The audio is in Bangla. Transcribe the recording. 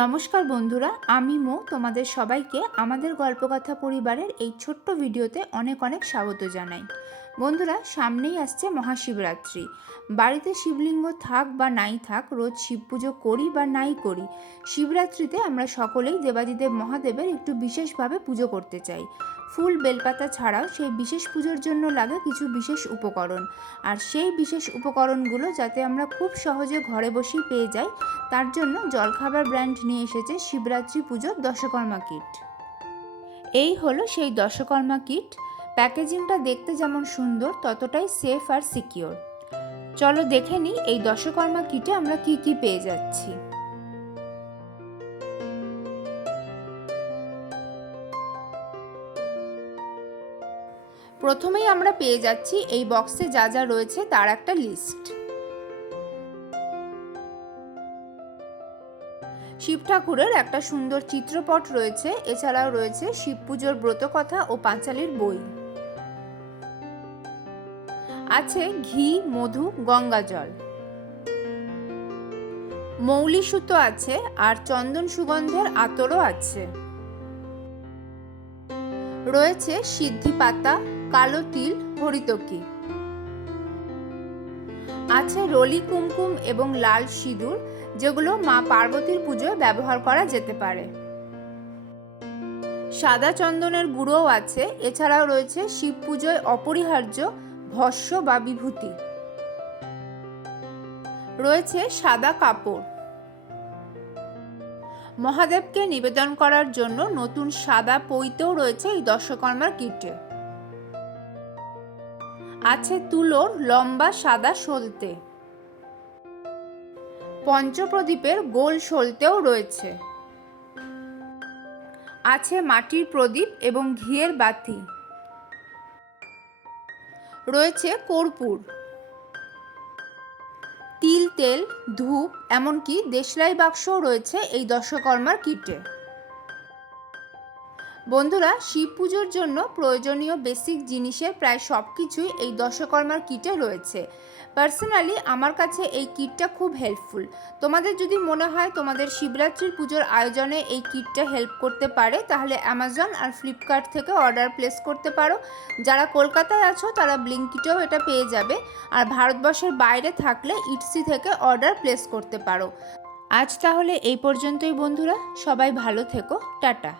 নমস্কার বন্ধুরা, আমি মো তোমাদের সবাইকে আমাদের গল্পকথা পরিবারের এই ছোট্ট ভিডিওতে অনেক অনেক স্বাগত জানাই। বন্ধুরা, সামনেই আসছে মহাশিবরাত্রি। বাড়িতে শিবলিঙ্গ থাক বা নাই থাক, রোজ শিব পুজো করি বা নাই করি, শিবরাত্রিতে আমরা সকলেই দেবাদিদেব মহাদেবের একটু বিশেষভাবে পুজো করতে চাই। ফুল বেলপাতা ছাড়াও সেই বিশেষ পুজোর জন্য লাগে কিছু বিশেষ উপকরণ, আর সেই বিশেষ উপকরণগুলো যাতে আমরা খুব সহজে ঘরে বসেই পেয়ে যাই, তার জন্য জলখাবার ব্র্যান্ড নিয়ে এসেছে শিবরাত্রি পুজোর দশকর্মা কিট। এই হলো সেই দশকর্মা কিট। প্যাকেজিংটা দেখতে যেমন সুন্দর, ততটাই সেফ আর সিকিওর। চলো দেখে নিই এই দশকর্মা কিটে আমরা কি কি পেয়ে যাচ্ছি। প্রথমেই আমরা পেয়ে যাচ্ছি এই বক্সে যা যা রয়েছে তার একটা লিস্ট। শিব ঠাকুরের একটা সুন্দর চিত্রপট রয়েছে, এছাড়াও রয়েছে শিব পুজোর ব্রতকথা ও পাঁচালীর বই। আছে ঘি, মধু, গঙ্গা জল, মৌলি সুতো আছে, আর চন্দন সুগন্ধের আতরও আছে। রয়েছে সিদ্ধি পাতা, কালো তিল, হরিতকি। আছে রলি কুমকুম এবং লাল সিঁদুর, যেগুলো মা পার্বতীর পুজোয় ব্যবহার করা যেতে পারে। সাদা চন্দনের গুঁড়োও আছে। এছাড়াও রয়েছে শিব পুজোয় অপরিহার্য ভস্য বা বিভূতি। রয়েছে সাদা কাপড়। মহাদেবকে নিবেদন করার জন্য নতুন সাদা পৈতেও রয়েছে এই দশকর্মার কিটে। আছে তুলোর লম্বা সাদা সলতে। পঞ্চপ্রদীপের গোল সলতেও রয়েছে। আছে মাটির প্রদীপ এবং ঘিয়ের বাতি। রয়েছে কর্পূর, তিল, তেল, ধূপ, এমনকি দেশলাই বাক্সও রয়েছে এই দশকর্মার কিটে। বন্ধুরা, শিব পুজোর জন্য প্রয়োজনীয় বেসিক জিনিসের প্রায় সব কিছুই এই দশকর্মার কিটে রয়েছে। পার্সোনালি আমার কাছে এই কিটটা খুব হেল্পফুল। তোমাদের যদি মনে হয় তোমাদের শিবরাত্রির পুজোর আয়োজনে এই কিটটা হেল্প করতে পারে, তাহলে অ্যামাজন আর ফ্লিপকার্ট থেকে অর্ডার প্লেস করতে পারো। যারা কলকাতায় আছো তারা ব্লিঙ্কিটেও এটা পেয়ে যাবে, আর ভারতবর্ষের বাইরে থাকলে ইটসি থেকে অর্ডার প্লেস করতে পারো। আজ তাহলে এই পর্যন্তই বন্ধুরা, সবাই ভালো থেকো, টাটা।